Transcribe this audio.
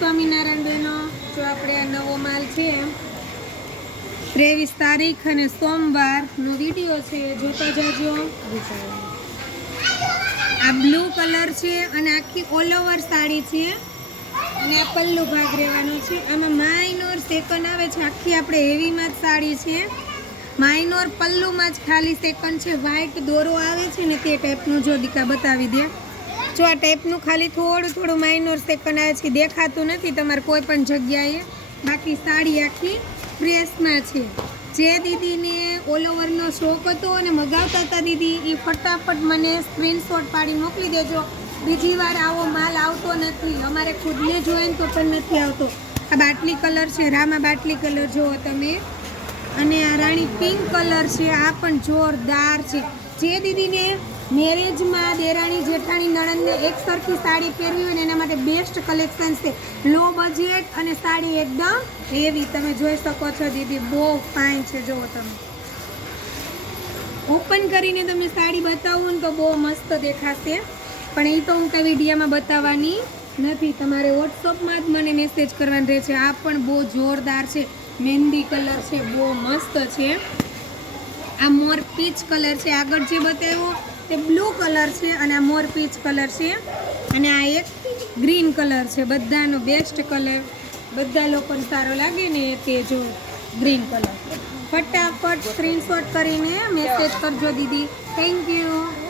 સ્વામિનારાયણ બહેનો, જો આપણે આ નવો માલ છે 23 તારીખ અને સોમવારનો વિડીયો છે, જોતા જાજો. આ બ્લુ કલર છે અને આખી ઓલ ઓવર સાડી છે અને આ પલ્લુ ભાગ રહેવાનો છે. આમાં માઇનોર સેકન્ડ આવે છે, આખી આપણે હેવીમાં જ સાડી છે. માઇનોર પલ્લુમાં જ ખાલી સેકન્ડ છે, વ્હાઈટ દોરો આવે છે ને તે ટાઈપનું. જો દીકા બતાવી દે, જો આ ટાઈપનું ખાલી થોડું માઇનોર સેકન્ડ આવે છે, દેખાતું નથી તમારે કોઈ પણ જગ્યાએ. બાકી સાડી આખી પ્રેસમાં છે. જે દીદીને ઓલ ઓવરનો શોખ હતો અને મગાવતા હતા દીદી, એ ફટાફટ મને સ્ક્રીનશોટ પાડી મોકલી દેજો. બીજી વાર આવો માલ આવતો નથી, અમારે ખુદને જોઈએ તો પણ નથી આવતો. આ બાટલી કલર છે, રામા બાટલી કલર જુઓ તમે. અને આ રાણી પિંક કલર છે, આ પણ જોરદાર છે. જે દીદીને મેરેજમાં દેરાણી જેઠાણી નણંદને એક સરખી સાડી પહેરવી હોય ને એના માટે બેસ્ટ કલેક્શન છે. લો બજેટ અને સાડી એકદમ હેવી. તમે જોઈ શકો છો દીદી, બહુ ફાઇન છે. જુઓ તમે, ઓપન કરીને તમે સાડી બતાવો ને તો બહુ મસ્ત દેખાશે, પણ એ તો હું કઈ વિડીયોમાં બતાવવાની નથી. તમારે વોટ્સઅપમાં જ મને મેસેજ કરવાનો રહે છે. આ પણ બહુ જોરદાર છે, મહેંદી કલર છે, બહુ મસ્ત છે. આ મોર પીચ કલર છે, આગળ જે બતાવ્યો તે બ્લુ કલર છે અને આ મોર પીચ કલર છે. અને આ એક ગ્રીન કલર છે, બધાનો બેસ્ટ કલર, બધા લોકોને સારો લાગે ને તે જો ગ્રીન કલર. ફટાફટ સ્ક્રીનશોટ કરીને મેસેજ કરજો દીદી. Thank you.